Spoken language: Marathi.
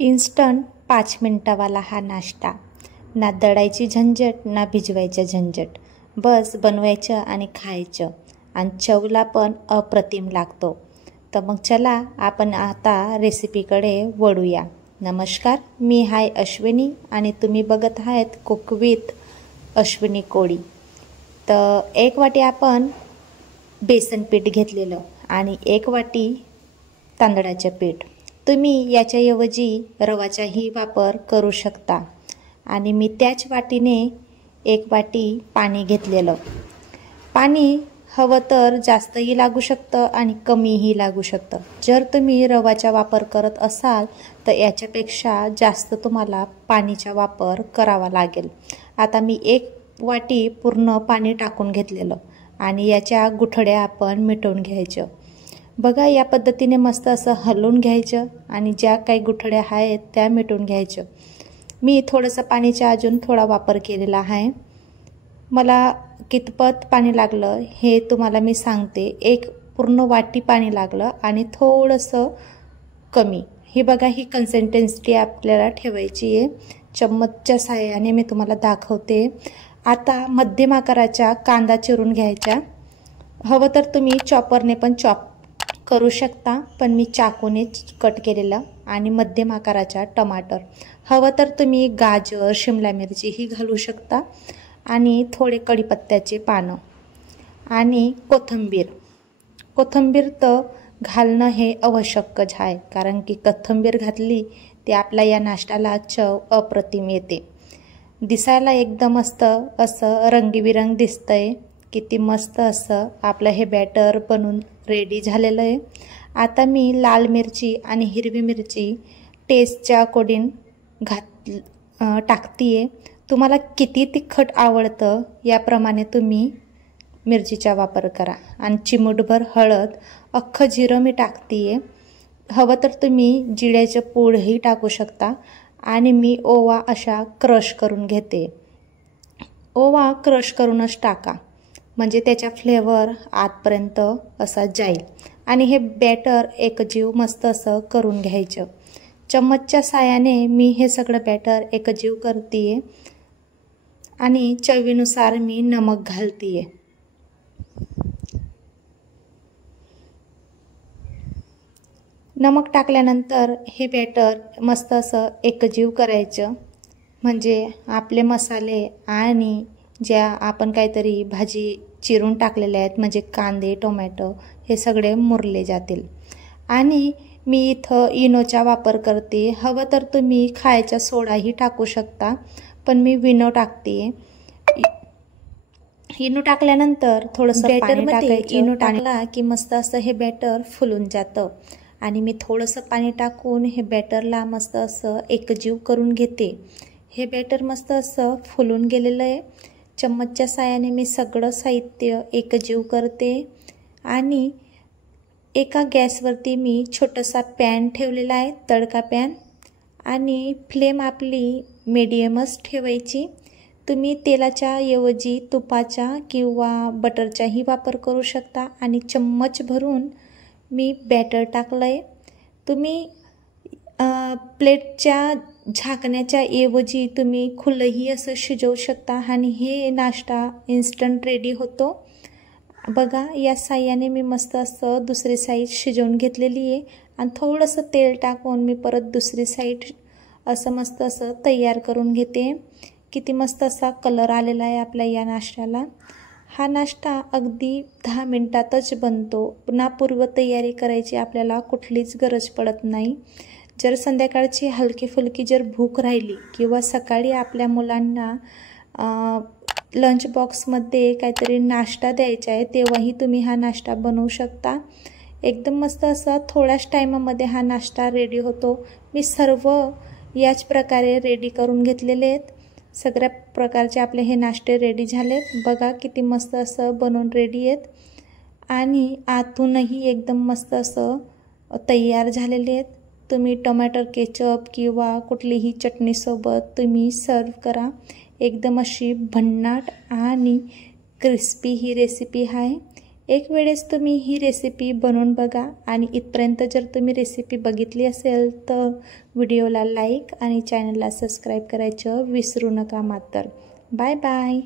इन्स्टंट 5 मिनटावाला हा नाश्ता. ना दळायची झंझट ना भिजवायचं झंझट, बस बनवायचं आणि खायचं. आणि चवला पण अप्रतिम लागतो. तर मग चला आपण आता रेसिपीकडे वळूया. नमस्कार, मी हाय अश्विनी आणि तुम्ही बघत आहात कुक विथ अश्विनी कोळी. तर 1 वाटी आपण बेसन पीठ घेतलेलं आणि 1 वाटी तांदळाचं पीठ. तुम्ही याच्याऐवजी रवाचाही वापर करू शकता. आणि मी त्याच वाटीने 1 वाटी पाणी घेतलेलं. पाणी हवं तर जास्तही लागू शकतं आणि कमीही लागू शकतं. जर तुम्ही रवाचा वापर करत असाल तर याच्यापेक्षा जास्त तुम्हाला पाणीचा वापर करावा लागेल. आता मी 1 वाटी पूर्ण पाणी टाकून घेतलेलं आणि याच्या गुठळ्या आपण मिटवून घ्यायचं. बघा, या पद्धतीने मस्त असं हलवून घ्यायचं आणि ज्या काही गुठळ्या आहेत त्या मिटवून घ्यायचं. मी थोडंसं पाणीचा अजून थोडा वापर केलेला आहे. मला कितपत पाणी लागलं हे तुम्हाला मी सांगते. 1 पूर्ण वाटी पाणी लागलं आणि थोडंसं कमी. हे बघा, ही कन्सिस्टन्सी आपल्याला ठेवायची आहे. चम्मचच्या साहाय्याने मी तुम्हाला दाखवते. आता मध्यम आकाराचा कांदा चिरून घ्यायचा. हवं तर तुम्ही चॉपरने पण चॉप करू शकता, पण मी चाकूने कट केलेला. आणि मध्यम आकाराचा टमाटर. हवं तर तुम्ही गाजर, शिमला मिरचीही घालू शकता. आणि थोडे कढीपत्त्याचे पानं आणि कोथिंबीर तर घालणं हे आवश्यकच आहे, कारण की कोथिंबीर घातली ते आपल्या या नाश्त्याला चव अप्रतिम येते. दिसायला एकदम मस्त असं रंगीबिरंग दिसतंय. किती मस्त असं आपलं हे बॅटर बनून रेडी झालेलं आहे. आता मी लाल मिरची आणि हिरवी मिरची टेस्टच्या अकॉर्डिंग टाकतीये. तुम्हाला किती तिखट आवडतं याप्रमाणे तुम्ही मिरचीचा वापर करा. आणि चिमूटभर हळद, अख्खं जिरं मी टाकतीये. हवं तर तुम्ही जिऱ्याचं पूडही टाकू शकता. आणि मी ओवा अशा क्रश करून घेते. ओवा क्रश करूनच टाका, म्हणजे त्याचा फ्लेवर आतपर्यंत असा जाईल. आणि हे बॅटर एकजीव मस्त असं करून घ्यायचं. चम्मचच्या साहाय्याने मी हे सगळं बॅटर एकजीव करते. आणि चवीनुसार मी नमक घालते. नमक टाकल्यानंतर हे बॅटर मस्त असं एकजीव करायचं, म्हणजे आपले मसाले आणि ज्या आपण काहीतरी भाजी चिरून टाकलेल्या आहेत, म्हणजे कांदे, टोमॅटो, हे सगळे मुरले जातील. आणि मी इथं इनोचा वापर करते. हवं तर तुम्ही खायचा सोडाही टाकू शकता, पण मी विनो टाकते. इनो टाकल्यानंतर थोडंसं बॅटरमध्ये इनो टाकला की मस्त असं हे बॅटर फुलून जातं. आणि मी थोडंसं पाणी टाकून हे बॅटरला मस्त असं एकजीव करून घेते. हे बॅटर मस्त असं फुलून गेलेलं आहे. चम्मचच्या साहाय्याने मी सगळं साहित्य एकजीव करते. आणि एका गॅसवरती मी छोटासा पॅन ठेवलेला आहे, तडका पॅन. आणि फ्लेम आपली मीडियमच ठेवायची. तुम्ही तेलाच्या ऐवजी तुपाचा किंवा बटरचाही वापर करू शकता. आणि चम्मच भरून मी बॅटर टाकलं आहे. तुम्ही प्लेटच्या झाकण्याच्या ऐवजी तुम्ही खुलंही असं शिजवू शकता आणि हे नाश्ता इन्स्टंट रेडी होतो. बघा, या साह्याने मी मस्त असं दुसरी साईड शिजवून घेतलेली आहे. आणि थोडंसं तेल टाकून मी परत दुसरी साईड असं मस्त असं तयार करून घेते. किती मस्त असा कलर आलेला आहे आपल्या या नाश्त्याला. हा नाश्ता अगदी 10 मिनिटातच बनतो. पुन्हा पूर्वतयारी करायची आपल्याला कुठलीच गरज पडत नाही. जर संध्याकाळची हलकी फुलकी जर भूक राहिली किंवा सकाळी आपल्या मुलांना लंच बॉक्समध्ये काहीतरी नाश्ता द्यायचा आहे, तेव्हाही तुम्ही हा नाश्ता बनवू शकता. एकदम मस्त असा थोड्याच टायमामध्ये हा नाश्ता रेडी होतो. मी सर्व याच प्रकारे रेडी करून घेतलेले आहेत. सगळ्या प्रकारचे आपले हे नाश्ते रेडी झालेत. बघा किती मस्त असं बनवून रेडी आहेत. आणि आतूनही एकदम मस्त असं तयार झालेले आहेत. तुम्ही टोमॅटो केचप किंवा कुठलीही चटणीसोबत तुम्ही सर्व करा. एकदम अशी भन्नाट आणि क्रिस्पी ही रेसिपी आहे. एक वेळेस तुम्ही ही रेसिपी बनवून बघा आणि इथपर्यंत जर तुम्ही रेसिपी बघितली असेल तर व्हिडिओला लाईक आणि चॅनलला सबस्क्राईब करायचं विसरू नका मात्र. Bye bye.